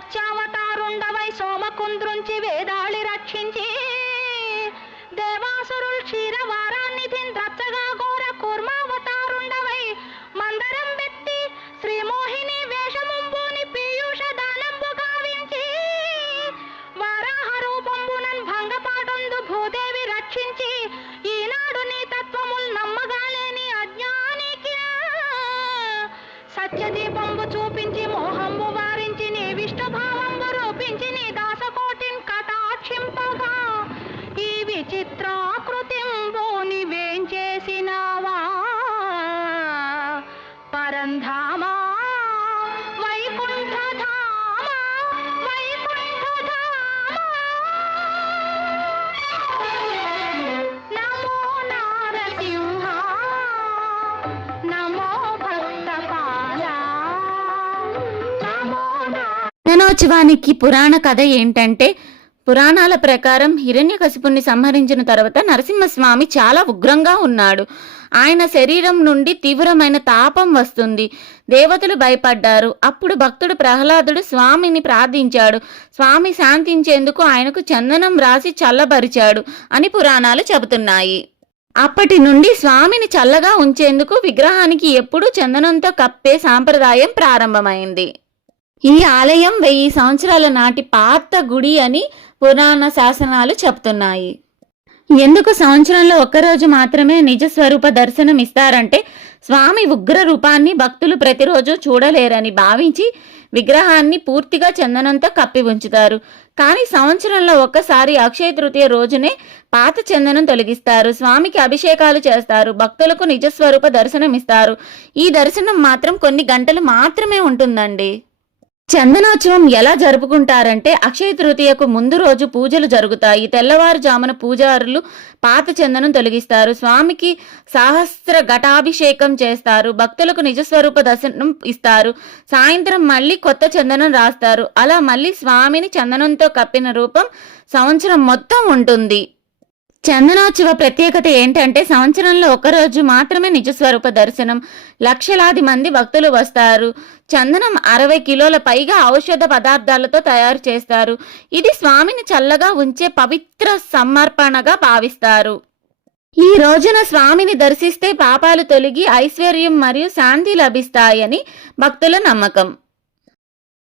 మత్స్యావతారుండవై సోమకుంద్రుంచి వేదాళి రక్షించి దేవాసురుల్ క్షీరవారాన్నిధిన్ ద్రచ్చగా ఘోర కూర్మావతారుండవై మందరం వెత్తి శ్రీమోహిని వేషముంబూని పీయూష దానంబు గావించి వారాహ రూపంబునన్ భంగపాటొందు భూదేవి రక్షించి ఈనాడు నీ తత్వముల్ నమ్మగాలేని అజ్ఞానికి సత్యదీపంబు చూపించి మోహంబు వారించి నీ విష్ణుభావంబు రూపించి నీ దాసకోటిన్ కటాక్షింపగా ఈ విచిత్రాకృతింబు నీవేం చేసినావా పరంధామా వైకుంఠధామా వైకుంఠధామా నమో నారసింహ నమో భక్తపాల నమో చందనోత్సవానికి పురాణ కథ ఏంటంటే, పురాణాల ప్రకారం హిరణ్యకశిపుణ్ణి సంహరించిన తర్వాత నరసింహస్వామి చాలా ఉగ్రంగా ఉన్నాడు. ఆయన శరీరం నుండి తీవ్రమైన తాపం వస్తుంది. దేవతలు భయపడ్డారు. అప్పుడు భక్తుడు ప్రహ్లాదుడు స్వామిని ప్రార్థించాడు. స్వామి శాంతించేందుకు ఆయనకు చందనం రాసి చల్లబరిచాడు అని పురాణాలు చెబుతున్నాయి. అప్పటి నుండి స్వామిని చల్లగా ఉంచేందుకు విగ్రహానికి ఎప్పుడూ చందనంతో కప్పే సాంప్రదాయం ప్రారంభమైంది. ఈ ఆలయం 1000 సంవత్సరాల నాటి పాత గుడి అని పురాణ శాసనాలు చెప్తున్నాయి. ఎందుకు సంవత్సరంలో ఒక్కరోజు మాత్రమే నిజస్వరూప దర్శనం ఇస్తారంటే, స్వామి ఉగ్ర రూపాన్ని భక్తులు ప్రతిరోజు చూడలేరని భావించి విగ్రహాన్ని పూర్తిగా చందనంతో కప్పి ఉంచుతారు. కానీ సంవత్సరంలో ఒక్కసారి అక్షయ తృతీయ రోజునే పాత చందనం తొలగిస్తారు. స్వామికి అభిషేకాలు చేస్తారు. భక్తులకు నిజస్వరూప దర్శనం ఇస్తారు. ఈ దర్శనం మాత్రం కొన్ని గంటలు మాత్రమే ఉంటుందండి. చందనోత్సవం ఎలా జరుపుకుంటారంటే, అక్షయ తృతీయకు ముందు రోజు పూజలు జరుగుతాయి. తెల్లవారుజామున పూజారులు పాత చందనం తొలగిస్తారు. స్వామికి సహస్ర ఘటాభిషేకం చేస్తారు. భక్తులకు నిజస్వరూప దర్శనం ఇస్తారు. సాయంత్రం మళ్ళీ కొత్త చందనం రాస్తారు. అలా మళ్ళీ స్వామిని చందనంతో కప్పిన రూపం సంవత్సరం మొత్తం ఉంటుంది. చందనోత్సవ ప్రత్యేకత ఏంటంటే, సంవత్సరంలో ఒకరోజు మాత్రమే నిజస్వరూప దర్శనం. లక్షలాది మంది భక్తులు వస్తారు. చందనం 60 కిలోల పైగా ఔషధ పదార్థాలతో తయారు చేస్తారు. ఇది స్వామిని చల్లగా ఉంచే పవిత్ర సమర్పణగా భావిస్తారు. ఈ రోజున స్వామిని దర్శిస్తే పాపాలు తొలగి ఐశ్వర్యం మరియు శాంతి లభిస్తాయని భక్తుల నమ్మకం.